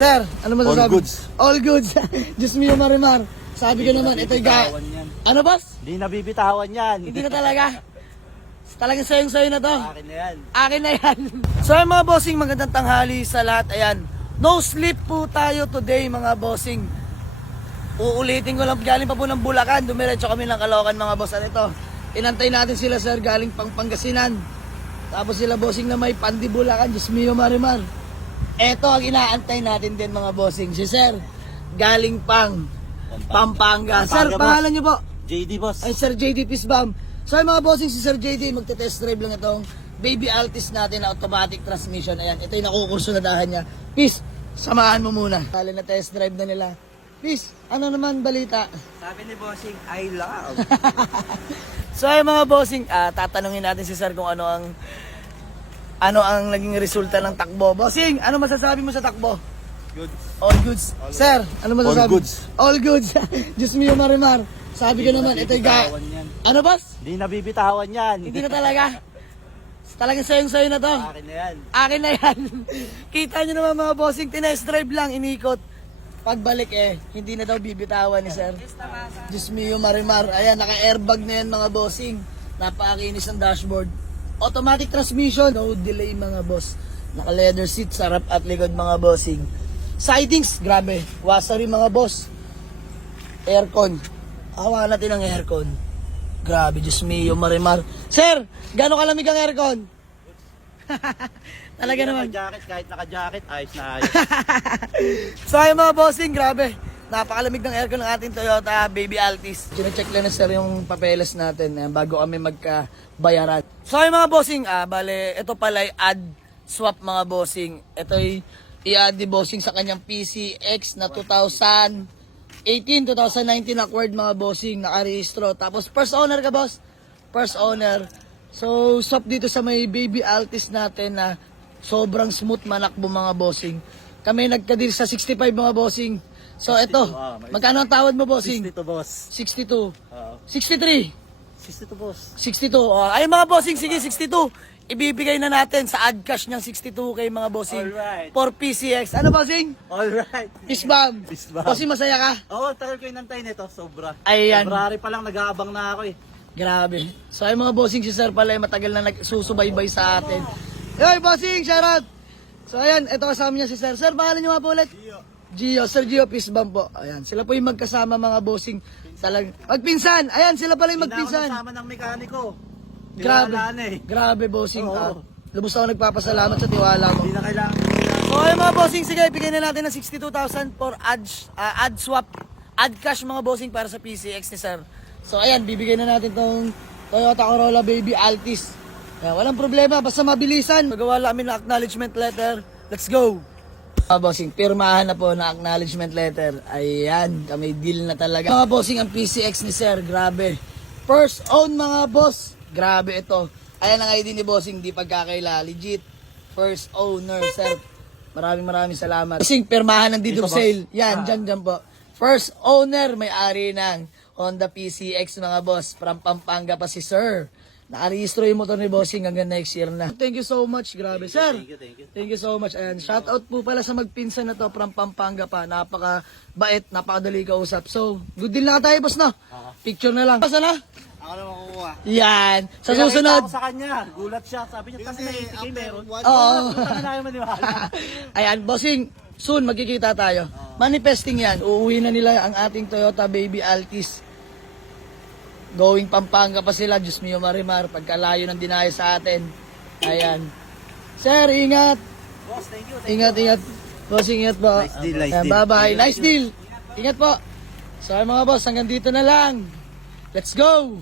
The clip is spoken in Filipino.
Sir, ano masasabi? All goods. All goods. Diyos mio Marimar. Sabi ko naman, ito'y Ano boss? Hindi nabibitawan yan. Hindi na talaga. Talagang sayong-sayo na to. Akin na yan. Akin na yan. So mga bossing, magandang tanghali sa lahat. Ayan, no sleep po tayo today mga bossing. Uulitin ko lang, galing pa po ng Bulacan. Dumiretso kami ng Caloocan mga boss. Ano ito? Inantay natin sila sir, galing pang Pangasinan. Tapos sila bossing na may Pandi Bulacan. Diyos mio Marimar. Eto ang inaantay natin din mga bossing. Si sir, galing pang Pampanga. Sir, pangalan niyo po? JD boss. Ay, Sir JD Pisbam. So mga bossing, si Sir JD, magte-test drive lang itong Baby Altis natin na automatic transmission. Ayan, ito yung nakukursunadahan niya. Peace, samahan mo muna. Tali na test drive na nila. Peace, ano naman balita? Sabi ni bossing, I love. So ay mga bossing, tatanungin natin si Sir kung ano ang naging resulta ng takbo. Bossing, ano masasabi mo sa takbo? Good. All goods. Sir, ano masasabi? All goods. All goods. Diyos mio Marimar. Sabi ko naman, ito'y Ano boss? Hindi nabibitawan yan. Hindi na talaga. Talagang sayong-sayo na to. Akin na yan. Akin na yan. Kita nyo naman mga bossing, tinest drive lang, inikot. Pagbalik hindi na daw bibitawan ni sir. Diyos mio Marimar. Ayan, naka-airbag na yan mga bossing. Napakakinis ng dashboard. Automatic transmission, no delay mga boss. Naka-leather seat, sarap at likod mga bossing. Sidings, grabe. Wasari mga boss. Aircon. Hawa natin ang aircon. Grabe, Diyos mio Marimar. Sir, gano'ng kalamig ang aircon? Talaga naman. Naka-jacket, kahit naka-jacket, ayos na ayos. So ayun mga bossing, grabe. Napakalamig ng aircon ng ating Toyota Baby Altis. Chine-check lang na sir yung papeles natin bago kami magkabayaran. So ayun mga bossing, bale, ito pala ay add swap mga bossing. Ito ay i-add ni bossing sa kanyang PCX na 2018-2019 acquired mga bossing, nakarehistro. Tapos first owner ka boss? First owner. So swap dito sa may Baby Altis natin na sobrang smooth manakbo mga bossing. Kami nagka-deal sa 65 mga bossing. So 62, ito, magkano ang tawad mo bossing? 62 boss. 62. Oo. 63. 62 boss. 62. Ay mga bossing, sige 62. Ibibigay na natin sa add cash niyang 62k mga bossing. Alright. For PCX. Ano bossing? Alright. Pisbam. Pisbam. Bossing, masaya ka? Oo, tagal ko inantay nito, sobra. Ayan. February pa lang, nag-aabang na ako eh. Grabe. So ay mga bossing, si sir pala ay matagal na nagsusubaybay sa atin. Hey bossing, shoutout! So ayan, ito kasama niya si sir. Sir, pangalan niyo nga po ulit? Gio, Sir Gio Pisbam po. Ayan, sila po yung magkasama mga bossing. Magpinsan. Ayan, sila pala yung magpinsan. Pinakasama ng mekaniko. Grabe. Tiwala na eh. Grabe bossing. Oo. Lubos ako nagpapasalamat sa tiwala mo. Hindi na kailangan. So ayun mga bossing, sige, bigyan na natin ng 62,000 for add swap, add cash mga bossing para sa PCX ni sir. So ayan, bibigyan na natin tong Toyota Corolla Baby Altis. Ayan, walang problema, basta mabilisan. Magawa namin ng acknowledgement letter. Let's go! Mga bossing, pirmahan na po na acknowledgement letter. Ayan, kami deal na talaga. Mga bossing, ang PCX ni sir, grabe. First own mga boss. Grabe ito. Ayan ang ID ni bossing, di pagkakaila. Legit. First owner, sir. Maraming salamat. Bossing, pirmahan ng deed of sale. Yan, dyan po. First owner, may-ari ng Honda PCX mga boss. From Pampanga pa si sir. Nakarehistro yung motor ni bossing hanggang next year na. Thank you so much. Grabe, sir. Thank you. Thank you so much. Ayan, shout out po pala sa magpinsan na to from Pampanga pa. Napaka-bait, napakadali kausap. So, good deal na tayo, boss, no? Picture na lang. Basta na? Ako na makukuha. Yan. Sa Pinakita susunod. ako sa kanya, gulat siya. Sabi niya, tangan na 80k meron. Oo. Tangan na yung maniwala. Ayan, bossing, soon magkikita tayo. Manifesting yan. Uuwi na nila ang ating Toyota Baby Altis. Going Pampanga pa sila. Diyos mio Marimar. Pagkalayo ng dinayo sa atin. Ayan. Sir, ingat. Boss, thank you. Ingat. Bossing, ingat po. Nice deal, nice Ayan, deal. bye-bye. Nice deal. Ingat po. So mga boss, hanggang dito na lang. Let's go!